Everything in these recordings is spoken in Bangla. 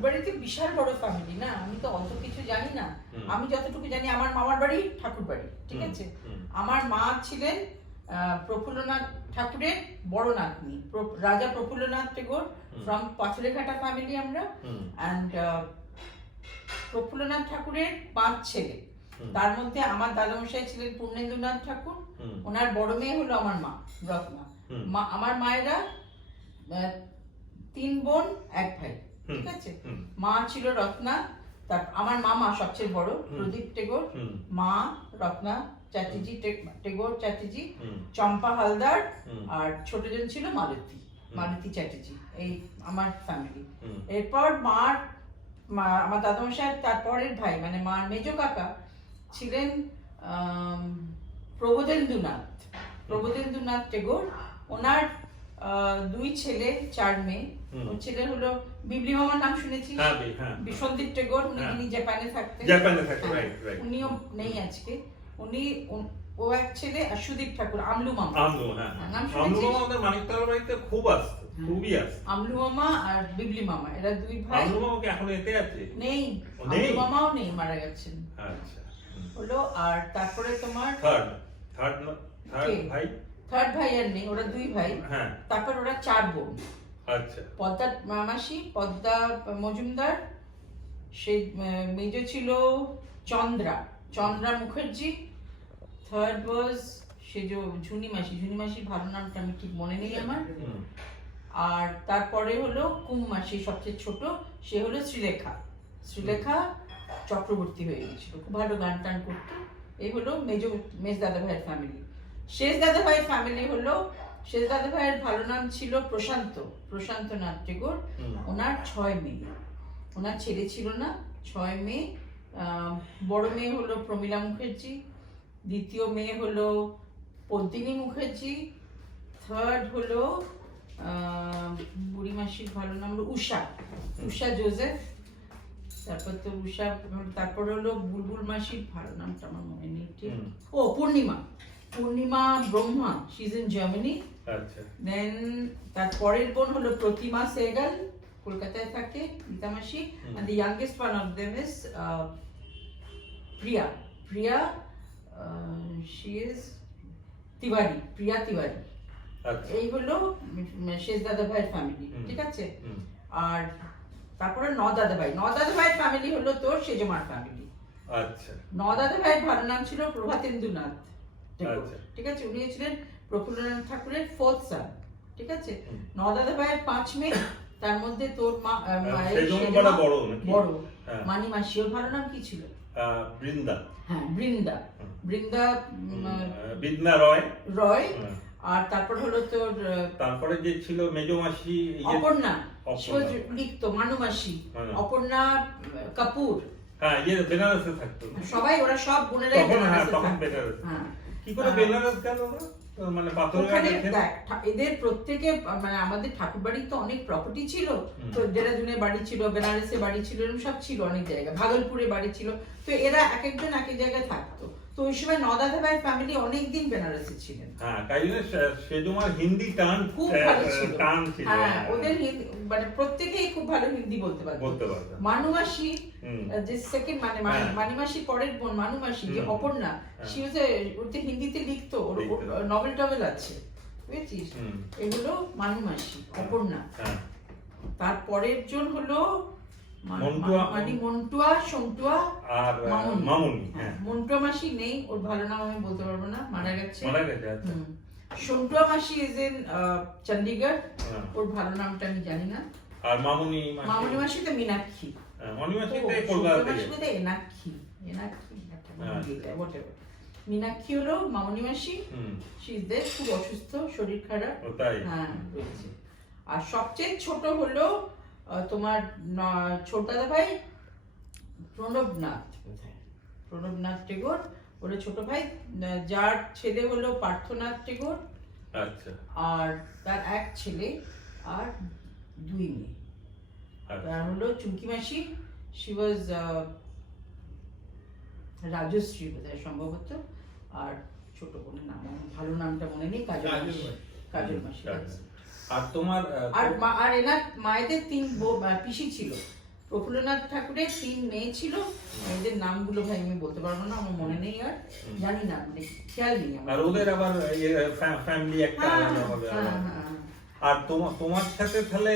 ঠাকুরবাড়িতে বিশাল বড় ফ্যামিলি না? আমি তো অত কিছু জানি না। আমি যতটুকু জানি আমার মামার বাড়ি ঠাকুর বাড়ি ঠিক আছে? আমার মা ছিলেন প্রফুল্লনাথ ঠাকুরের বড় নাতনি। রাজা প্রফুল্লনাথ টেগোর ফ্রম পাথরেঘাটা ফ্যামিলি আমরা। অ্যান্ড প্রফুল্লনাথ ঠাকুরের পাঁচ ছেলে। তার মধ্যে আমার দাদামশাই ছিলেন পূর্ণেন্দ্রনাথ ঠাকুর। ওনার বড় মেয়ে হলো আমার মা রত্না। মা আমার মায়েরা তিন বোন এক ভাই। ঠিক আছে? মা ছিল রত্না তার আমার মামা সবচেয়ে বড় প্রদীপ টেগোর। মা রত্না চ্যাটার্জি টেগোর চ্যাটার্জি চম্পা হালদার আর ছোটজন ছিল মালতী মালতী চ্যাটার্জি এই আমার ফ্যামিলি এরপর মার মা- আমার দাদামশাই তার পরের ভাই মানে মার মেজ কাকা ছিলেন আম, প্রবোধেন্দ্রনাথ প্রবোধেন্দ্রনাথ টেগোর। ওনার দুই ছেলে চার মেয়ে ওর ছেলে হলো বিবলি মামার নাম শুনেছি হ্যাঁ, বে- হ্যাঁ। সন্দীপ টেগোর উনি হ্যাঁ। জাপানে থাকতেন জাপানে থাকতেন, হ্যাঁ. উনিও নেই আজকে উনি ও এক ছেলে আর সুদীপ ঠাকুর আমলু মামা আমলু, হ্যাঁ। হ্যাঁ, আমলু শুনেছিস? আমাদের মানিকতলা বাড়িতে খুব আসতো, খুবই আসতো। আমলু মামা আর বিবলি মামা এরা দুই ভাই আমলু মামা কি এখন এতে আছে? নেই আমলু মামাও নেই মারা গেছেন আচ্ছা। হলো আর তারপরে তোমার ন- third কে? ভাই? থার্ড ভাই আর নেই ওরা দুই ভাই। হ্যাঁ, তারপর ওরা চার বোন। আচ্ছা। পদ্মা মামাসি পদ্মা মজুমদার সে মেজ ছিল চন্দ্রা। চন্দ্রা মুখার্জি। থার্ড ওয়াজ সে যে ঝুনি মাসি। ঝুনি মাসির ভালো নামটা আমি ঠিক মনে নেই আমার। আর তারপরে হলো কুম মাসি সবচেয়ে ছোট। সে হলো শ্রীলেখা। শ্রীলেখা চক্রবর্তী হয়ে গেছিল খুব ভালো গান টান করতো। এই হলো মেজ মেজ দাদা ভাইয়ের ফ্যামিলি শেষ দাদা ভাইয়ের ফ্যামিলি হলো শেষ দাদা ভাইয়ের ভালো নাম ছিল প্রশান্ত প্রশান্ত নাথ টেগোর ওনার ছয় মেয়ে। ওনার ছেলে ছিল না ছয় মেয়ে। বড় মেয়ে হলো প্রমীলা মুখার্জি দ্বিতীয় মেয়ে হলো পদ্মিনী মুখার্জি থার্ড হলো আহ, বুড়ি মাসির ভালো নাম হলো উষা উষা জোসেফ। তারপর তো উষা তারপর হলো বুলবুল মাসির ভালো নামটা আমার মনে নেই ঠিক। ও Purnima. Purnima Brahma she is in Germany আচ্ছা। দেন তার পরের বোন হলো প্রতিমা সেগাল কলকাতায় থাকে and the youngest one of them is uh, Priya Priya she is Tiwari Priya Tiwari আচ্ছা। এই হলো শেষ দাদা ভাইয়ের ফ্যামিলি। ঠিক আছে। আর তারপরে ন দাদা ভাই ন দাদা ভাইয়ের ফ্যামিলি হলো তোর সেজমার ফ্যামিলি আচ্ছা। ন দাদা ভাইয়ের ভালো নাম ছিল প্রভাতেন্দুনাথ। ঠিক আছে উনি ছিলেন প্রফুল্লনাথ ঠাকুরের ফোর্থ সান ঠিক আছে? হুম। ন দাদা ভাইয়ের পাঁচ মেয়ে তার মধ্যে তোর মা বড় বড়। হ্যাঁ। মানি মাসি ভালো নাম কি ছিল? বৃন্দা। হ্যাঁ বৃন্দা। বৃন্দা বিদ্যা রয়। রয়। হ্যাঁ। আর তারপর হলো তোর তারপরে যে ছিল মেজমাসি ইয়ে- অপর্ণা। লিখতো মানু মাসি হ্যাঁ। অপর্ণা কাপুর। হ্যাঁ ইয়ে বেনারসে থাকতো। সবাই ওরা সব বোনেরাই বেনারসে থাকতো। হ্যাঁ। কি করে বেনারস গেল ওরা? মানে ওখানে এদের প্রত্যেকে মানে আমাদের ঠাকুর বাড়ির তো অনেক প্রপার্টি ছিল। তো দেরাদুনে বাড়ি ছিল বেনারসে বাড়ি ছিল এরকম সব ছিল অনেক জায়গা ভাগলপুরে বাড়ি ছিল। তো এরা এক একজন এক এক জায়গায় থাকতো তো ওই সময় নদাদা ভাইয়ের ফ্যামিলি অনেকদিন বেনারসে ছিলেন। হ্যাঁ তাই জন্য সে- সেজমার হিন্দি টান খুব ভালো ছিল। টান ছিল। হ্যাঁ হ্যাঁ, ওদের হিন্দি মানে প্রত্যেকেই খুব ভালো হিন্দি বলতে পারতো বলতে পারতাম মানুমাসি যে সেকেন্ড মানে হ্যাঁ। মানিমাসি পরের বোন মানুমাসি যে। অপর্ণা হ্যাঁ। সে ওতে হিন্দিতে লিখতো ওর নভেল টভেল আছে। বুঝেছিস? এগুলো মানুমাসি অপর্ণা। হ্যাঁ। তার পরের জন হলো মন্টুয়া। মানে মন্টুয়া সন্টুয়া আর মামুনি। মামুনি মন্টুয়া মাসি নেই ওর ভালো নাম আমি বলতে পারব না মারা গেছে। মারা গেছে আচ্ছা। সন্টুয়া মাসি ইজ ইন চন্ডিগড়। ওর ভালো নামটা আমি জানি না। আর মামুনি মামনি মাসি তো মীনাক্ষী। হ্যাঁ, মামুনি মাসি তো এই সন্টুয়া মাসি বোধহয় এনাক্ষী। মীনাক্ষী হলো মামনি মাসি। খুব অসুস্থ শরীর খারাপ। হ্যাঁ আর সবচেয়ে ছোট হলো তোমার ন- ছোট দাদা ভাই প্রণবনাথ। প্রণবনাথ টেগোর ওর ছোট ভাই যার ছেলে হলো পার্থনাথ টেগোর। আচ্ছা। আর তার এক ছেলে আর দুই মেয়ে। আচ্ছা। তার হলো চুমকি মাসি শি ওয়াজ রাজশ্রী বোধহয় সম্ভবত। আর ছোট বোনের নাম ভালো নামটা মনে নেই কাজল মাসি। কাজল মাসি কাজল। আর তোমার আর আর এনার মায়েদের তিন পিসি ছিল। প্রফুল্লনাথ ঠাকুরের তিন মেয়ে ছিল। এদের নামগুলো ভাই আমি বলতে পারব না আমার মনে নেই আর। জানি না মানে খেয়াল নেই আর ওদের আবার ফ্যামিলি একটা হ্যাঁ, আলাদা হবে হ্যাঁ। হ্যাঁ। আর তোমার তোমার সাথে তাহলে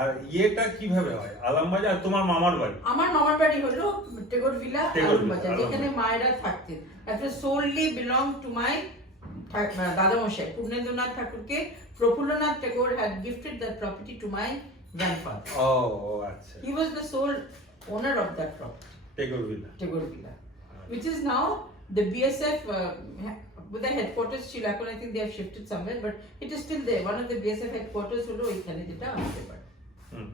আর ইয়েটা কীভাবে হয়? আলামবাজার তোমার মামার বাড়ি? আমার মামার বাড়ি হলো টেগর ভিলা আলমবাজার। যেখানে মায়েরা থাকতেন। That solely belong to my দাদামশাই Purnendranath ঠাকুরকে Prafullanath Tagore had gifted that property to my grandfather ও ও, আচ্ছা। He was the sole owner of that property Tagore Villa Tagore Villa which is now the BSF uh, with the headquarters ছিল I think they have shifted somewhere but it is still there. One of the BSF headquarters হলো ওইখানে যেটা আমাদের বাড়ি। হুম,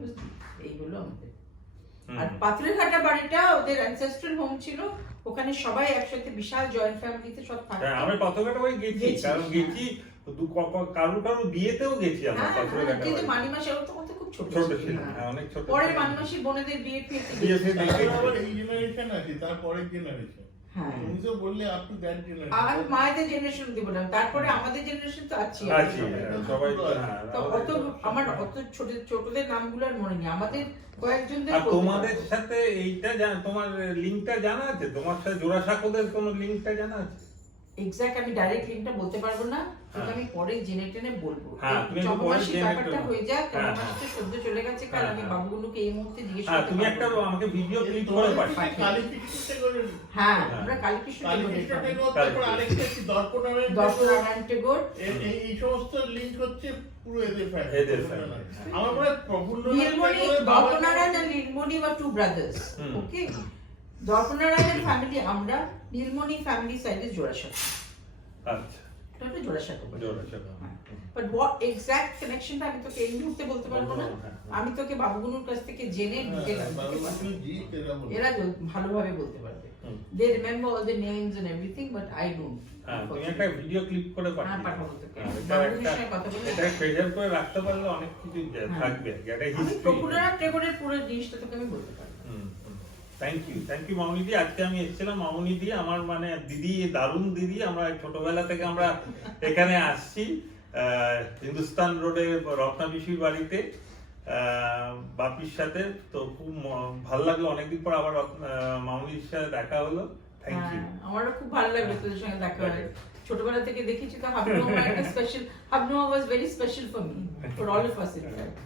এইগুলো আমাদের। আর পাথরের ঘাটা বাড়িটা ওদের অ্যানসেস্ট্রাল হোম ছিল। ওখানে সবাই একসাথে বিশাল জয়েন্ট ফ্যামিলিতে সব থাকতো। হ্যাঁ আমি ওই গেছি কারণ হ্যাঁ। দু- বিয়েতেও গেছি আমরা হ্যাঁ, হ্যাঁ, কিন্তু তো কত খুব ছোট ছোট ছিল, হ্যাঁ। অনেক ছোট পরে বোনেদের বিয়ে তারপর আবার এই জেনারেশন আছে তারপরের জেনারেশন তুমি তো বললে আপ টু দ্যাট আর মায়েদের জেনারেশন দিব না তারপরে আমাদের জেনারেশন তো আছে আছি সবাই তো, অত আমার অত ছোট ছোটদের নামগুলো আর মনে নেই আমাদের কয়েকজনদের আর তোমাদের সাথে এইটা জানা তোমার লিঙ্কটা জানা আছে? তোমার সাথে জোড়াসাঁকোদের কোনো লিঙ্কটা জানা আছে? এক্স্যাক্ট আমি ডাইরেক্ট লিঙ্কটা বলতে পারব না তোকে হ্যাঁ। আমি পরে জেনে টেনে বলব হ্যাঁ, জেনে ব্যাপারটা হয়ে যাক হ্যাঁ, চম্পামাসি তো সদ্য চলে গেছে কাল আমি। বাবুগুলোকে এই মুহূর্তে জিজ্ঞেস হ্যাঁ করতে তুমি একটা আমাকে ভিডিও ক্লিপ করে করে হ্যাঁ। আমরা কালীকৃষ্ণ টেগোর তারপর আরেকটা কি দর্পণারায়ণ টেগোর। দর্শনারায়ণ টেগোর এই- সমস্ত লিঙ্ক হচ্ছে পুরো এদের family। এদের হ্যাঁ। আমার মনে হয় প্রফুল্ল নীলমণি আর নীলমণি বা টু ব্রাদার্স হুম। দর্পনারায়ণের ফ্যামিলি আমরা নীলমণি ফ্যামিলি সাইডে জোড়াসাঁকো। আচ্ছা। এটা জোড়াসাঁকো জোড়াসাঁকো হ্যাঁ। বাট হোয়াট এক্সাক্ট কানেকশনটা আমি তোকে এই মুহূর্তে বলতে পারব না। বলতে পারব না, হ্যাঁ। আমি তোকে বাবুগুনুর কাছ থেকে জেনে ডিটেল পাঠাবো। এরা ভালোভাবে বলতে পারবে। They remember all the names and everything but I don't হ্যাঁ তুমি একটা ভিডিও ক্লিপ করে হ্যাঁ, পাঠিয়ে পাঠাবো তোকে। হ্যাঁ, এটা প্রেজার করে রাখতে পারলে অনেক কিছু হ্যাঁ। থাকবে হিস্ট্রি পুরো জিনিসটা তোকে আমি বলতে পারব। থ্যাংক ইউ থ্যাংক ইউ মামনিদি আজকে আমি এসেছিলাম মামনি দি আমার মানে দিদি দারুণ দিদি। আমরা ছোটবেলা থেকে আমরা এখানে আসছি হিন্দুস্তান রোডে রত্না পিসির বাড়িতে বাপির সাথে। তো খুব ভালো লাগল। অনেকদিন পর আবার মামনির সাথে দেখা হলো। থ্যাংক ইউ হ্যাঁ, আমারও খুব ভালো লাগল তোদের সঙ্গে দেখা হয় ছোটবেলা থেকে দেখেছি তো হাবনুমা একটা special Habnuma was very special for me for all of us in fact